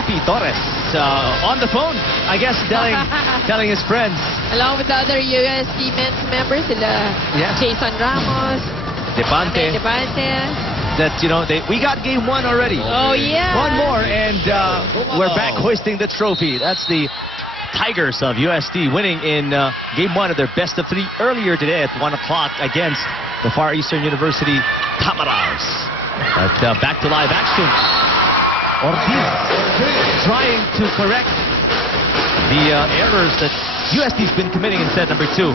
JP Torres on the phone, I guess, telling his friends. Along with the other USD men's members, sila Yeah. Jason Ramos, Depante. That, you know, we got game 1 already. Oh, yeah. One more, and we're back hoisting the trophy. That's the Tigers of USD winning in game 1 of their best of 3 earlier today at 1 o'clock against the Far Eastern University Tamarals. But back to live action. Ortiz trying to correct the errors that USD's been committing in set number 2.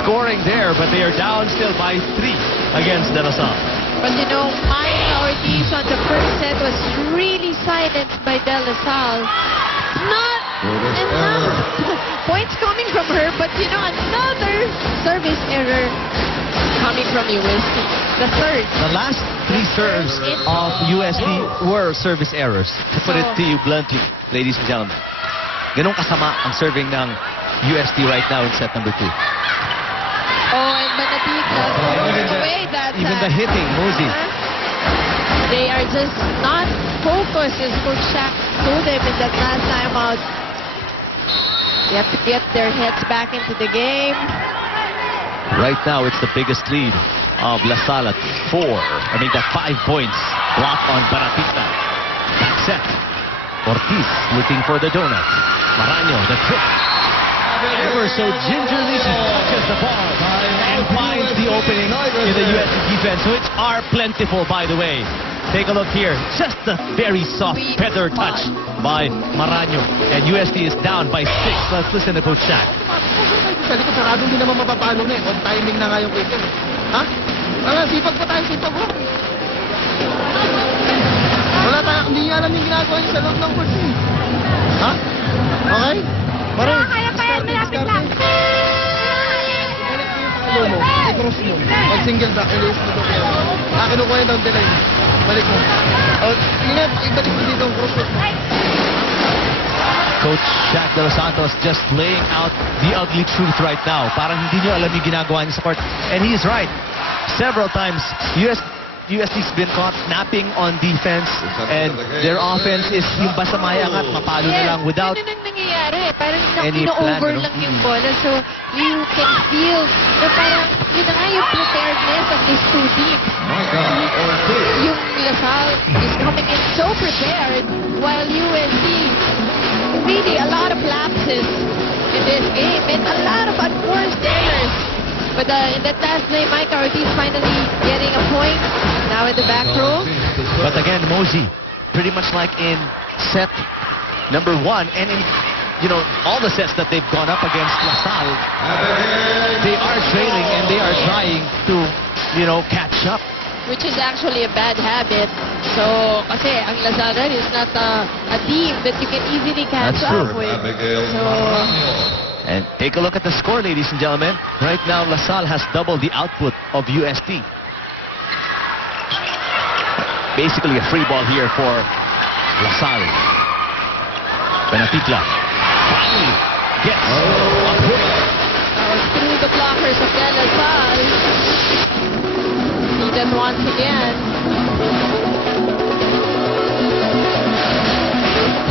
Scoring there, but they are down still by 3 against De La Salle. But you know, Maya Ortiz on the first set was really silenced by De La Salle. Not enough points coming from her, but you know, another service error coming from USD. The third. The last 3 serves of USD were service errors. To put it to you bluntly, ladies and gentlemen. Ganun kasama ang serving ng USD right now in set number 2. Oh, and Manatita throwing away that. Even the hitting, Mosey. They are just not focused, as Coach Shaq told them in that last time out. They have to get their heads back into the game. Right now, it's the biggest lead of La Salle at 4. I mean, that 5 points. Block on Baratita. Back set. Ortiz looking for the donut. Maraño, the trick. Ever so gingerly, she touches the ball and finds the opening in the USD defense, which are plentiful, by the way. Take a look here. Just a very soft feather touch by Maraño. And USD is down by 6. Let's listen to Coach Shaq. Kasi ko sarado hindi naman mapapalo na eh. On timing na nga yung quicker. Ha? Wala, sipag pa tayo, sipag mo. Wala tayo, hindi nga alam yung ginagawa niya sa loob ng course eh. Ha? Okay? Maroon. Kaya pa yan, malapit lang. Balik mo yung pangalo mo. I-cross mo. Pag single back, release mo ito. Kinukuha yung down the line. Balik mo. O, yun na, ibalik mo dito ang cross mo. Coach Shaq De Los Santos just laying out the ugly truth right now. Parang hindi nyo alam yung ginagawa niya sa court. And he is right. Several times, USD's been caught napping on defense, and their offense is yung basta mayangat, mapalo na lang without Yun ang nangyayari. Parang any ino-over plan, lang yung bola. So, you can feel na parang yun na nga yung preparedness of these two teams. Yung La Salle is coming in so prepared, while USD, really a lot of lapses in this game and a lot of unforced errors. But in that last play, Mike Ortiz finally getting a point. Now in the back row. But again, Mosey, pretty much like in set number 1, and in, you know, all the sets that they've gone up against La Salle, they are trailing and they are trying to, you know, catch up. Which is actually a bad habit. So, kasi ang La Salle is not a team that you can easily catch That's true. up with. So, And take a look at the score, ladies and gentlemen. Right now, La Salle has double the output of USD. Basically a free ball here for La Salle. Benatitla finally gets a hook. through the blockers of De La Salle. See that once again.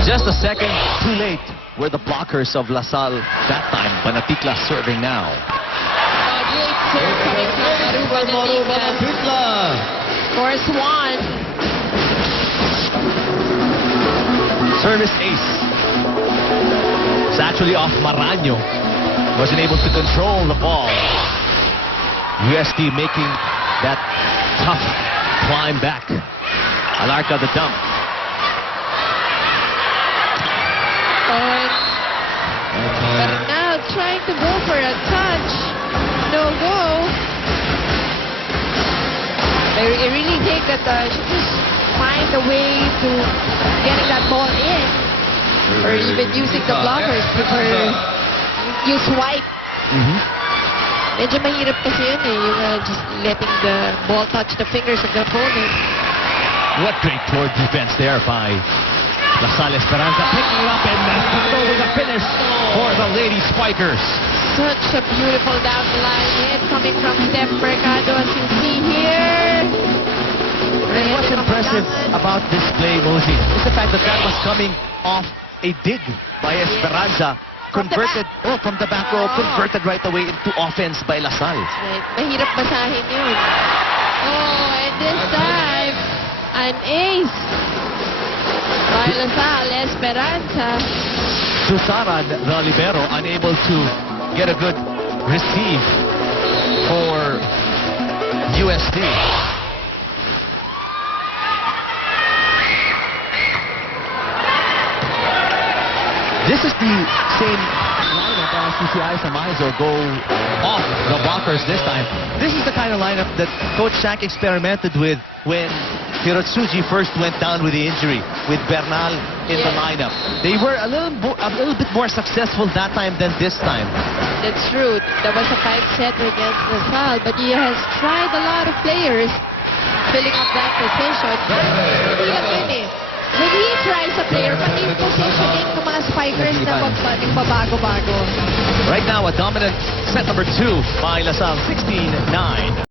Just a second too late were the blockers of La Salle that time. Benatitla serving now. Great serve coming from Maru Benatitla. Force 1. Service ace. It's actually off Maraño. Wasn't able to control the ball. USD making that tough climb back. Alarca the dump. Bernal trying to go for a touch. No go. I really think that she just find a way to getting that ball in. Or even using the blockers to use swipe. Medyo mahirap kasi yun eh, yung just letting the ball touch the fingers of the opponent. What great court defense there by La Salle Esperanza, picking it up and Mercado with a finish for the Lady Spikers. Such a beautiful down the line hit coming from Steph Mercado, as you see here. It wasn't impressive about this play, Mosey, is the fact that that was coming off a dig by Esperanza. From the Converted, from the back row, converted right away into offense by Lasal. Right. Mahirap basahin yun. Oh, and this time, an ace by Lasal Esperanza. Susaran, the libero, unable to get a good receive for UST. This is the same lineup as CCI Samaizo go off the blockers this time. This is the kind of lineup that Coach Shaq experimented with when Hirotsuji first went down with the injury, with Bernal in the lineup. They were a little bit more successful that time than this time. That's true. There was a 5-setter against Lasal, but he has tried a lot of players filling up that position. Hindi lang yun eh. When he tries a player, pati yung positioning ng mga spikers na magbabago-bago. Right now, a dominant set number 2 by Lasal, 16-9.